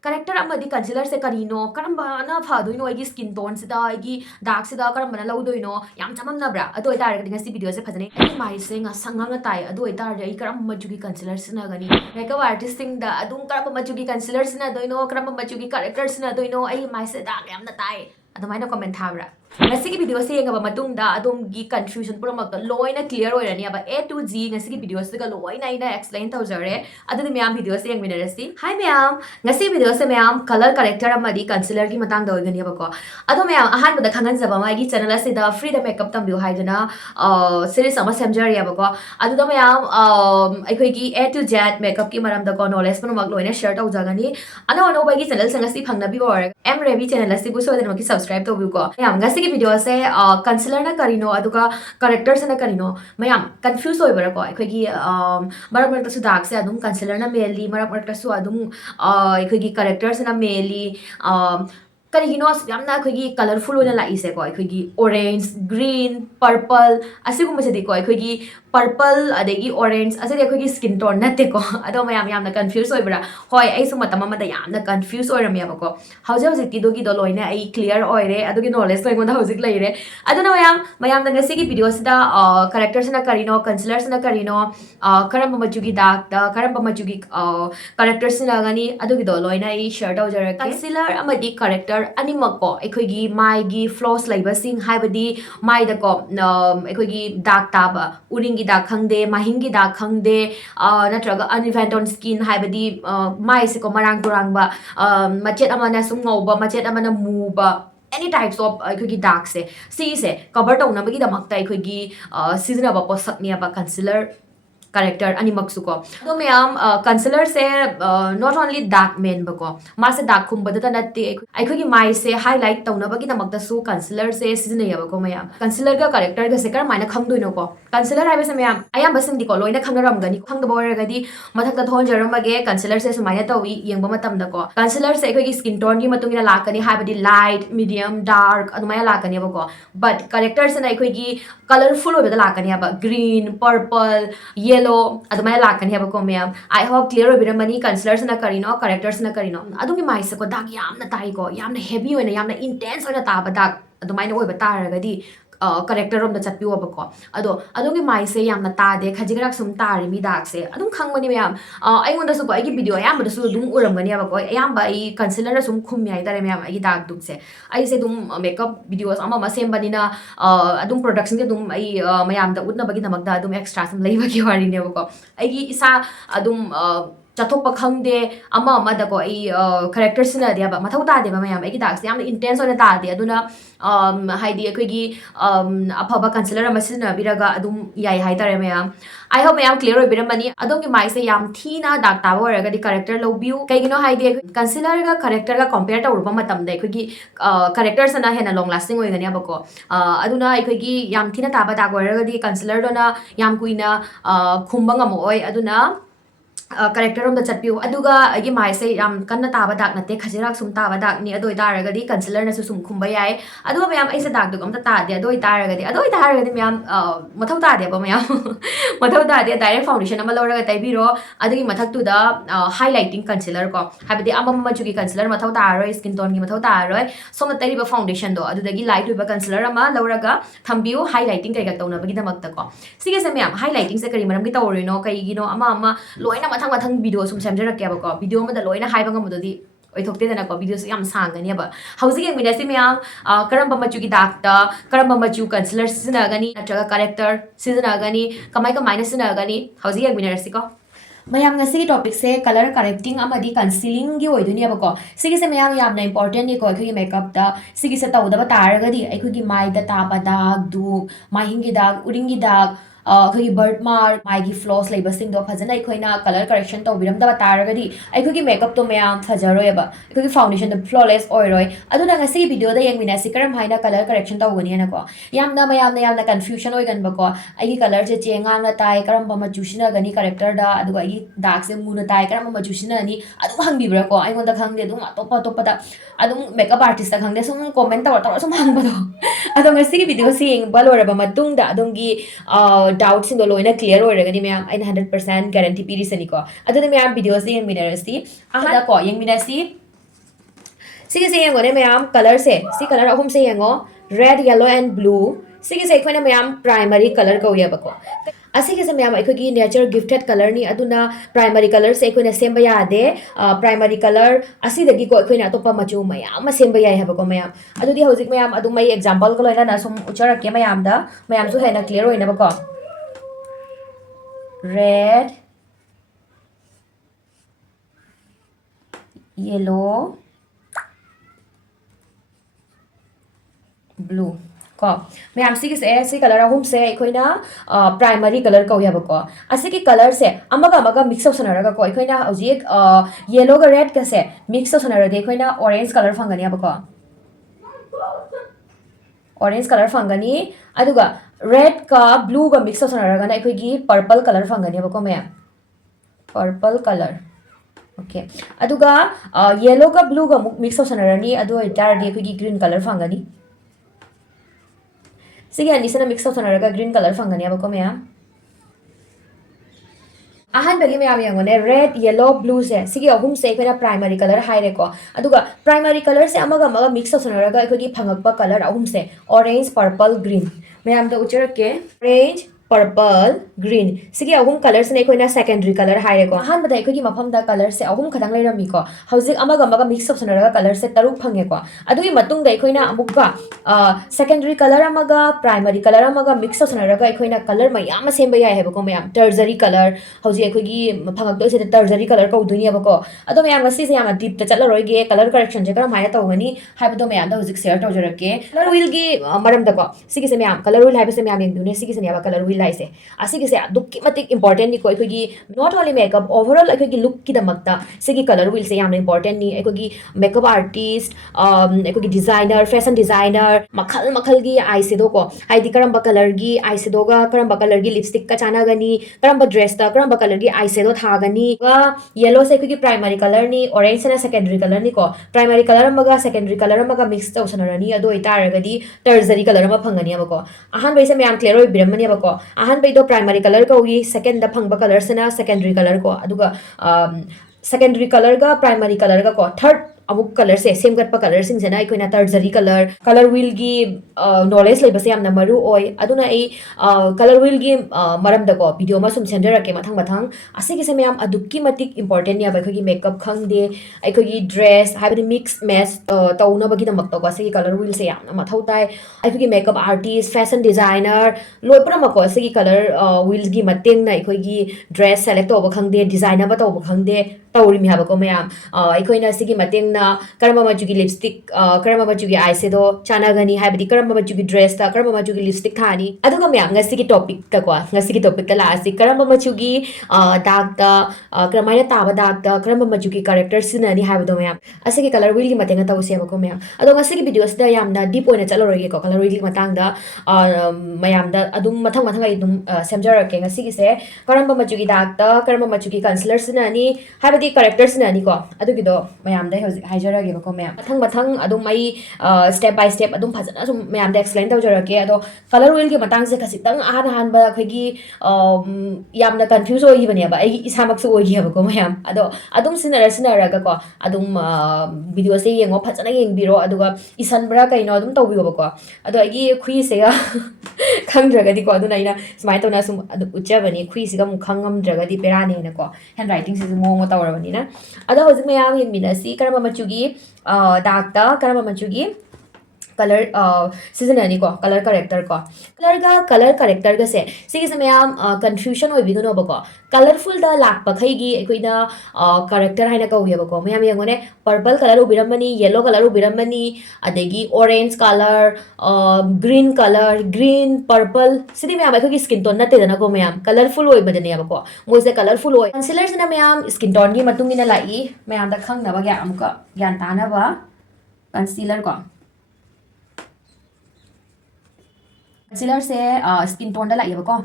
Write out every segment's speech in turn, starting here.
Character amadi concealer se karino karamba na phadoino aigi skin tone sida aigi dark sida karamba na laudoino yam chamamna bra ado ita arga ngasi video se phajane ai mai se nga sanganga tai ado ita arga ai karamba machugi concealer sina gani makeup artist sing da adum karamba machugi concealer sina doino karamba machugi character sina doino ai mai se da yam na tai adamaina comment thabra ngasi ki video se yengaba matung da adum gi confusion pura mak loina clear oirani aba A to Z ngasi ki video se ga loina ina explain tawjare adu myam video se yengminarasi hi myam ngasi video se myam color corrector amadi concealer ki matang da oigani aba ko adu myam ahan bada khangan jaba mai gi channel ase da free da makeup tambiu haidana series ama semjari aba ko adu da myam aikoi gi A to Z makeup ki maram da ko knowledge panu mak loina share tawjagani ano bai gi channel sangasi phangna bi or MRebi channel ase bu so da maki subscribe tawbiu ko myam ngasi की video से concealer ना करीनो अदुगा characters ना करीनो ma'am confuse होय बरा को अखोगी मरक मरक सु dark से अदुम concealer ना मेली मरक मरक सु अदुम अखोगी करेक्टर्स ना मेली करिगिनो यामना अखोगी कलरफुल होना लाइसे को अखोगी ऑरेंज ग्रीन पर्पल असिगुम से दिको अखोगी पर्पल अदेगी ऑरेंज असे अखोगी स्किन टोन नते को अदो मैम यामना कंफ्यूज होय बरा होय आई सु मतम मदा यामना कंफ्यूज होय रमे को हौजे हौजे की दोगी दो लोइने आई क्लियर होयरे अदोगी नॉलेज तो एगोंदा हौजिक लइरे अदुना मैम नंगसी की वीडियो सिदा करेक्टर्स ना करिनो कंसीलर्स ना करिनो करम मचुगी डार्क दा करम मचुगी करेक्टर्स ना गनी अदोगी दो लोइना आई शेयर तौजरे कंसीलर अमदी करेक्टर अनिमको अखोगी माइगी फ्लॉस लाइबसिंग हाइबदी माइदको अखोगी डार्क ताबा उरिंगी डार्क खंगदे माहिंगी डार्क खंगदे नत्रगा अनइवेंट ऑन स्किन हाइबदी माइ से को मरांग तुरांगबा मचेत अमना सुम ngौबा मचेत अमना मुबा any types of अखोगी डार्क से कवर तौनबगी दमकता अखोगी सिजनबा पोसकनी अबा कंसीलर करेक्टर अनिमक्सु को तो मैम कंसीलर से नॉट ओनली डार्क मेन बको मासे डार्क खुंबदता नते अखोगी माइ से हाईलाइट तौनबगी दमकतासु कंसीलर से सिजनयबको मैम कंसीलर का करेक्टर गसे कर माइना खंगदोइनो को कंसीलर हाइबे से मैम अयाम बसिंग दिको लोइना खंगरमगनी खंगदबो ओरगदी मथकता थोनजरमगे कंसीलर से सुमाइना तवी यंगबो मतमदको कंसीलर से अखोगी स्किन टोन की मतुंगिना लाकनी हाइबदी लाइट मीडियम डार्क अदुमाया लाकनी बको बट करेक्टर से अखोगी कलरफुल होबदा लाकनी अब ग्रीन पर्पल येलो अदुमाय लाकनी है बको मैम आई होप क्लियर होबिरमनी कंसीलर्स ना करिनो करेक्टर्स ना करिनो अदुगी माइसे को दाग यामना ताइको यामना हेवी होइना यामना इंटेंस होइना ताबा दाग अदुमाइना होइबा तारगदी करेक्टर रोम द चटपिओ बको अदो अदुगी माइसे यामना तादे खजिगराक सुम तारि मी दाग से अदुम खंगमनी मैम आइगोंदा सु आइगी वीडियो याम दसु दुम उरमगनी बको याम बाई कंसीलर सुम खुम याइ तारे मैम आइगी दाग दुक से आई से दुम मेकअप वीडियोस अमा मा सेम बनिना अदुम प्रोडक्शन के दुम आई मैम द उतना बगी नमक दा अदुम एक्स्ट्रा सम लेबगी वारी ने बको आइगी इसा अदुम चथोप खंगदे अमा अमदको आई करेक्टर सिनादे अब मथौ तादे मैम आइगी दाग से याम इंटेंस होना तादे अदुना हाइदी अखोगी अफबा कंसीलर अमा सिनाबिरगा अदुम याइ हाइतारे ma'am I hope ma'am clear होबिरमनी अदोंगी माइ से याम थीना दाग ताबा ओरगदी करेक्टर लौबिउ कैगिनो हाइदी कंसीलर का करेक्टर का कंपेयर तौरबा मतमदे अखोगी करेक्टर सना हेना लॉन्ग लास्टिंग ओइगनी अबको अदुना अखोगी याम थीना ताबा दाग ओरगदी कंसीलर दोना याम कुइना खुंबा ngamoi aduna करेक्टर रोम द चटपिउ अदुगा आगी माइ से याम कन्ना ताबा दाग नते खजिराक सुम ताबा दाग नि अदोइ तारगदी कंसीलर नसु सुम खुंबा याय अदुगा मैम ऐसे दाग दुगम त तादे अदोइ तारगदी मैम मथौ तादे बा मैम मथौ तादे डायरेक्ट फाउंडेशन अमा लौरगा तैबिरो अदुगी मथक टु द हाइलाइटिंग कंसीलर को हाबदि अमम मचुगी कंसीलर मथौ तारoi स्किन टोन की मथौ तारoi सोम तैरिबा फाउंडेशन दो अदुदगी लाइट होइबा कंसीलर अमा लौरगा थंबिउ हाइलाइटिंग कैगा तौनबगी दमकता को सिगे से मैम हाइलाइटिंग से करी मरम की तौरिनो कैगिनो अमा लोइना मथंग मथंग वीडियो सुम सेमजरकेबको वीडियो में लोइना हाइबा ngमदोदी ओइथोक्तेदनाको वीडियो याम सांगनीबा हौजिक एमिनेसि मैम करम मचुगी दागता करम मचु कंसीलर सिजनागनी नत्रगा करेक्टर सिजनागनी कमाइना सिजनागनी हौजिक एमिनेरसिको मैम ngasi टॉपिक से कलर करेक्टिंग अमदी कंसीलिंग की ओइदुनिबको सिगिसे मैम यामना इंपोर्टेंट निको अखोगी मेकअप दा सिगिसे तौदबा तारगदी अखोगी माइदा ताबा दाग दु माहिंगी दाग उरिंगी दाग अखोगी बर्ड मार्क माइगी फ्लॉस लेबसिंग दो फजना अखोइना कलर करेक्शन तौबिरमदबा तारगदी अखोगी मेकअप तो मैम फजरोयबा अखोगी फाउंडेशन द फ्लॉलेस ओइरोय अदुना ngasi वीडियो दा यंगमिनासि करम हाइना कलर करेक्शन तौगनी हनको यामना मैमना कंफ्यूजन ओइगनबको आइगी कलर से चेंगांगना ताई करम मचुसिना गनी करेक्टर दा अदुगा आइगी दाग से मुना ताई करम मचुसिना नि अदु हंगबिब्रको आइगोंदा खंगदे दुम अतोपदा अदुम मेकअप आर्टिस्ट दा खंगदे सुम कमेंट तौर सुम हंगबदो अदो ngasi वीडियो से यंगबा लोरबा मतुंगदा अदुंगी डाउट्स इन लोइना क्लियर होरगनी मैम आई 100% गारंटी पीरिसनी को अदुना मैम वीडियो से यंगमिनरसी अहादा को यंगमिनसी सिगे से येंगो ने मैम कलर से सी कलर अहुम से येंगो रेड येलो एंड ब्लू सिगे से अखोने मैम प्राइमरी कलर को येबको असिगे से मैम अखोगी नेचर गिफ्टेड कलर नि अदुना प्राइमरी कलर से अखोने सेम्बा यादे प्राइमरी कलर असिदगी को अखोने अतोपा मचू मैम सेम्बा याय हेबको मैम अदुदी हौजिक मैम अदु मै एग्जांपल को लोइना ना सुम उचरके मैम दा मैम सु हेना क्लियर होइनाबको रेड येलो ब्लू को मैम सी कलर अहम से अखोइना प्राइमरी कलर कौयबको असिगी कलर से अमगा मिक्स तौसनरगा को अखोइना हौजिक येलो गा रेड का से मिक्स तौसनरदे अखोइना ऑरेंज कलर फंगनियाबको ऑरेंज कलर फंगनी अदुगा रेड का ब्लू का मिक्स तौसनरगा अखोइगी पर्पल कलर फंगनियाबको मैम पर्पल कलर ओके अदुगा येलो का ब्लू का मिक्स तौसनरनी अदु इतारदी अखोइगी ग्रीन कलर फंगनी सिगे अनिसना मिक्स तौसनरगा ग्रीन कलर फंगनियाबको मैम अहनबगी मैम यंगोने रेड येलो ब्लू से सिगे अहुम से अखोइना प्राइमरी कलर हाइरेको अदुगा प्राइमरी कलर से अमगा मिक्स तौसनरगा अखोइगी फंगकपा कलर अहुम से ऑरेंज पर्पल ग्रीन मैम द उचरके ऑरेंज पर्पल ग्रीन सिगे अहुम कलर से अखोइना सेकेंडरी कलर हाइरेको अहनबदा अखोइगी मफमदा कलर से अहुम खदंग लेरमीको हौजिक अमगा मिक्स तौसनरगा कलर से तरुक फंगेको अदुगी मतुंगदा अखोइना अमुका सेकेंडरी कलर अमगा प्राइमरी कलर अमगा मिक्स तौसनरगा अखोइना कलर मयाम सेम्बा याय हेबको मैम टर्जरी कलर हौजिक अखोइगी फंगकदोइसे टर्जरी कलर कौदुनियबको अदो ma'am ngasi se yama deep ta chatlaroige color correction je karam haina tawani haibdo ma'am दा हौजिक शेयर तौजरके कलर व्हील की मरम दको सिगे से मैम कलर व्हील हाइबसे मैम यंगदुने सिगे से याबा कलर व्हील लाइसे असिगे से दुक्की मतिक इंपॉर्टेंट नि को अखोइगी नॉट ओनली मेकअप ओवरऑल अखोइगी लुक की दमकता सिगे कलर व्हील से याम इंपॉर्टेंट नि अखोइगी मेकअप आर्टिस्ट अखोइगी डिजाइनर फैशन डिजाइनर मखल मखल की आई शेडो को हाइदी करंबा कलर की आई शेडो गा करंबा कलर की लिपस्टिक का चानागनी करंबा ड्रेस ता करंबा कलर की आई शेडो थागनी गा येलो से अखोइगी प्राइमरी कलर नि ऑरेंज से सेकेंडरी कलर नि को प्राइमरी कलर मगा सेकेंडरी कलर मगा मिक्स तौसनरनी अदो इतारगदी टर्जरी कलर म फंगनी अबको अहन बैसे मैम क्लियर होय बिरमनी अबको अहन बैदो प्राइमरी कलर कौगी सेकेंड द फंगबा कलर सेना सेकेंडरी कलर को अदुगा सेकेंडरी कलर का प्राइमरी कलर का को थर्ड अमुक कलर से सेम गटपा कलर सिंग सेना अखोइना टर्जरी कलर व्हील की नॉलेज लेबसे यामना मरु ओय अदुना ए कलर व्हील की मरम दको वीडियो मा सुम सेंजरके मथंग मथंग असिगे से मैम अदुक्की मतिक इंपॉर्टेंट या अखोइगी मेकअप खंगदे अखोइगी ड्रेस हाइबदि मिक्स मैच तौनबगी दमक तको असिगे कलर व्हील से यामना मथौ ताय अखोइगी मेकअप आर्टिस्ट फैशन डिजाइनर लोय पुरमको असिगे कलर व्हील की मतेंग ना अखोइगी ड्रेस सेलेक्ट तौब खंगदे डिजाइन अब तौब खंगदे तौरी मी हाबको मैम अखोइना असिगे मतेंग ना करम मचुगी लिपस्टिक करम मचुगी आई शेडो चानागनी हाइबदि करम मचुगी ड्रेस ता करम मचुगी लिपस्टिक थानी अदुगा मैम ngasi टॉपिक ता को ngasi टॉपिक ता लासी करम मचुगी डार्क ता करमाइना ताबा डार्क ता करम मचुगी कैरेक्टर सिनानी हाइबदो मैम असिगे कलर व्हील की मतेंग तौसेबको मैम अदो ngasi वीडियो सिदा यामना डीप ओइना चलरोगे को कलर व्हील की मतंगदा मैम दा अदुम मथंग मथंग आई दुम सेमजरके ngasi से करम मचुगी डार्क ता करम मचुगी कंसीलर सिनानी हाइबदि कैरेक्टर सिनानी को अदुगिदो मैम दा हाइजरगेबको मैम मथंग मथंग अदुम आई स्टेप बाय स्टेप अदुम फजना सुम मैम दा एक्सप्लेन तौजरके अदो कलर व्हील की मतंग से खसितंग आहान आहान बा अखोइगी यामना कंफ्यूज ओइबनेबा आई इसामक से ओइगेबको मैम अदो अदुम सिनरगा को अदुम वीडियो से येंगो फजना येंगबिरो अदुगा इसनब्रा कइनो अदुम तौबियोबको अदो आई खुई सेगा खंगद्रगदि को अदुना इना स्माइ तौना सुम अदु उच्चबनी खुई सेगा मु खंगमद्रगदि पेराने ने को हैंड राइटिंग से मोंगो तौरबनी ना अदो हजिक मैम येंगमिनसी करम मचुगी डार्क ता करम मचुगी कलर सीजननी को कलर करेक्टर को कलर करेक्टर का से सिगे मैम कंफ्यूजन होइबिगनोबको कलरफुल दा लाक पखैगी अखोइना करेक्टर हाइना कौयबको मैम यंगोने पर्पल कलर उबिरमनी येलो कलर उबिरमनी अदेगी ऑरेंज कलर ग्रीन पर्पल सिदी मैम अखोइगी स्किन टोन नतेदना को मैम कलरफुल होइबदनेबको मोइसे कलरफुल होय कंसीलर सिना मैम स्किन टोन की मतुंगिना लाई मैम दा खंगनबा ग्या अमुका ज्ञान तानबा कंसीलर को कंसीलर से स्किन टोन लाइबको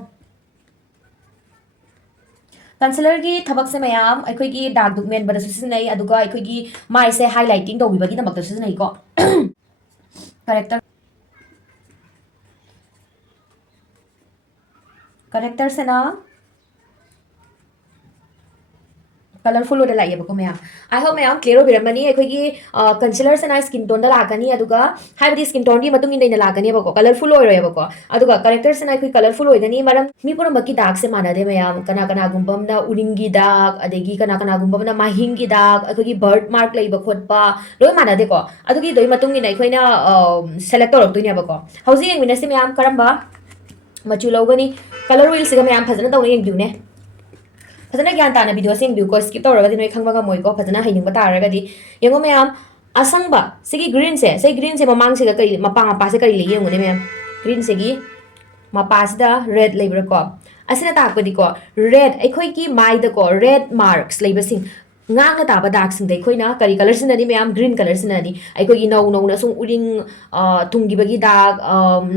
कंसीलर की थबक से मैम अखोइगी डार्क दुक मेन बदसु सिनै अदुगा अखोइगी माइ से हाइलाइटिंग तौबिबगी दमक तसु सिनै को करेक्टर से ना colorful oda la yeba ko mayam I hope mayam clear obiramani akhoi concealer se na skin tone da lagani aduga haibadi skin tone gi matung ina lagani ba ko colorful oi royeba ko aduga correctors se na akhoi colorful oigani maram mi pura maki dark se manade mayam kana gumbam na uringi dark adegi kana gumbam na mahingi dark akhoi bird mark leiba khotpa loi manade ko adugi doi matung ina akhoi na select torok tuine ba ko hauji yengmina se mayam karamba machu logani color wheel se mayam phajana tawna yeng diune फजना ज्ञान ताना video सिंग बिउ को skip तौरगदी नोय खंगबा मोय को फजना हाइनिंग बतारगदी यंगो ma'am Asangba सिगी green से ममांग से करी मपा मपा से करी ले यंगो ने मैम ग्रीन से गी मपा से दा रेड लेबर को असना ताकदी को रेड अखोय की माइ द को red marks labour Singh ngang ta ba dak sing dei khoina kari color sin ni ma'am green color sin ni ai ko gi no na sung uring thungi bagi dak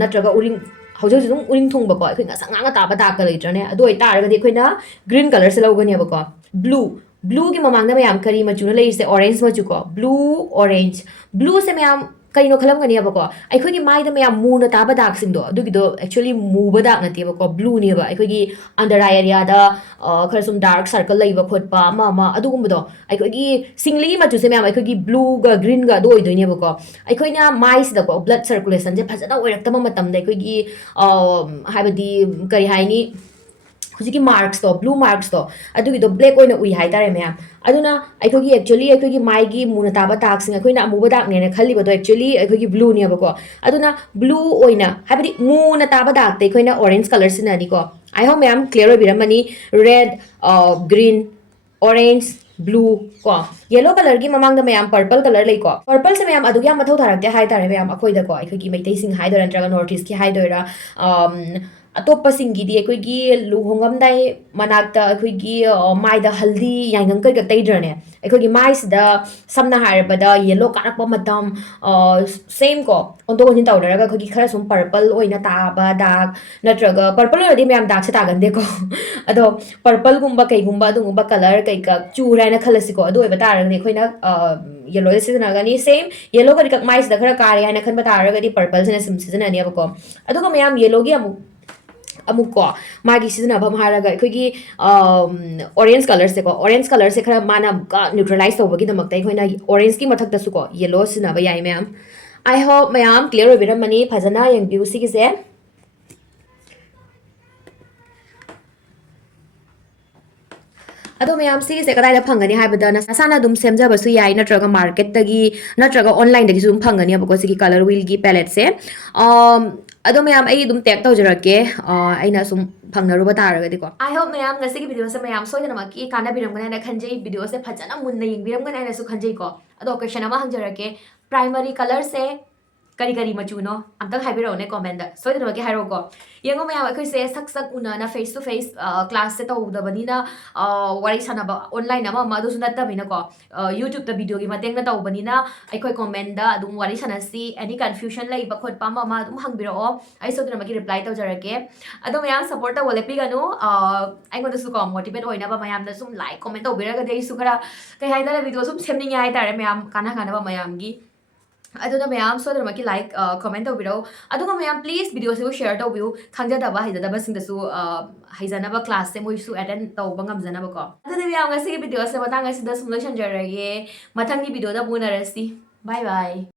natraga uring haujo jung uring thung ba ko khoi nga sang nga ta ba da ka lai trane ado ai tar ga di khoina green color se logani ba ko blue gi mamang na mayam kari ma chu na lai se orange ma chu ko blue se mayam kari no khalam gani ba ko ai khoi gi mai da mayam mu na ta ba dak sing do adu gi do actually mu ba dak na te ba ko blue ni ba ai khoi gi under eye area da khar sum dark circle lai ba khot pa ma adu gum do ai khoi gi singli ma chu se mayam ai khoi gi blue ga green ga do oi do ni ba ko ai khoi na mai se da ko blood circulation je phajana oirak ta ma matam dai khoi gi haibadi kari haini हुजिकी marks तो blue marks तो अदुगी तो black ओइना उइ high तारे ma'am अदुना अखोगी actually अखोगी माइगी मुना ताबा ताक्सिंग अखोइना अमुबा दाक नेना खल्लिबो तो actually अखोगी blue ने बको अदुना ब्लू ओइना हाबदी मुना ताबा दाक ते अखोइना ऑरेंज कलर सिनानी को आई होप मैम क्लियर ओबिरमनी रेड ग्रीन ऑरेंज ब्लू को येलो कलर की ममांग मैम पर्पल कलर लेको पर्पल से मैम अदुगी मथौ थारक्ते हाइ तारे मैम अखोइदा को अखोगी मैतै सिंग हाइ दोरा नत्रगा नॉर्थ ईस्ट की हाइ दोरा अतोपसिंगी अखोगी लुहोंगमदाई मनाक्ता अखोगी माइदा हल्दी याइंगम कई तैद्रने अखोगी माइसदा समना हारबदा येलो कारप मतम सेम को ओंतो ओजिन तौरगा अखोगी खरा सुम पर्पल ओइना ताबा दाग नत्रगा पर्पल ओरदी मैम दाग से तागंदे को अदो पर्पल गुम्बा कईगुम्बा अदुगुम्बा कलर कईका चूरायना खलसिको अदो ओइबा तारगदि अखोइना येलो सिजनगनी सेम येलो करी माइसदा खरा कारी हाइना खनबा तारगदि पर्पल सिना सिम सिजननी अबको अदुगो मैम येलो गी अमुको मागी सिजनबम हारगा अखोगी ऑरेंज कलर से खरा माना न्यूट्रलाइज तौबगी दमकता अखोइना ऑरेंज की मथक तसु को येलो सिनाबा याई ma'am I hope ma'am clear ओबिरमनी फजना यंग व्यू सिगिसे अदो मैम सिगिसे कदाइदा फंगनी हाइबदा नसाना दुम सेमजबसु याई नत्रगा मार्केट तगी नत्रगा ऑनलाइन दगी सुम फंगनी अबको सिगी कलर व्हील की पैलेट से अदो मैम आई दुम टैग तौजरके आइना सुम फंगनरुबा तारगदिको आई होप मैम नसिगी वीडियो से मैम सोइदनमकी कानाबिरमगना खंजई वीडियो से फजना मुन्ना यंगबिरमगना सु खंजई को अदो क्वेश्चन अमा हंजरके प्राइमरी कलर से करी करी मचुनो अमतंग हाइबिरोने कमेंट सोइदनमकी हाइरोको यंगो मैम अखोइ से सक सक उनाना फेस टू फेस क्लास से तौदबनिना वारी सानबा ऑनलाइन अमा मदुसु नत्तबिना को यूट्यूब द वीडियो की मतेंग न तौबनिना अखोइ कमेंट दा अदुम वारी सानसी एनी कंफ्यूजन लाई बखोट पामा मा अदुम हंगबिरो आई सोइदनमकी रिप्लाई तौजरके अदो मैम सपोर्ट तौले पिगनु आइगोदसु को मोटिवेट होइनाबा मैम द सुम लाइक कमेंट तौबिरगा दे सु खरा कई हाइदा वीडियो सुम सेमनिंग हाइ तारे मैम काना मैम गी अदुना मैम सोदरमकी लाइक कमेंट तौबिरो अदुगा मैम प्लीज वीडियो से शेयर तौबिउ खंगजदबा हाइजदबा सिंगदसु हाइजनबा क्लास से मोइसु अटेंड तौबा ngамजनबा को अदुना मैम ngasi वीडियो से बतांग ngasi दा सुम लोइसन जरगे मथंगी वीडियो दा बुनरसी बाय बाय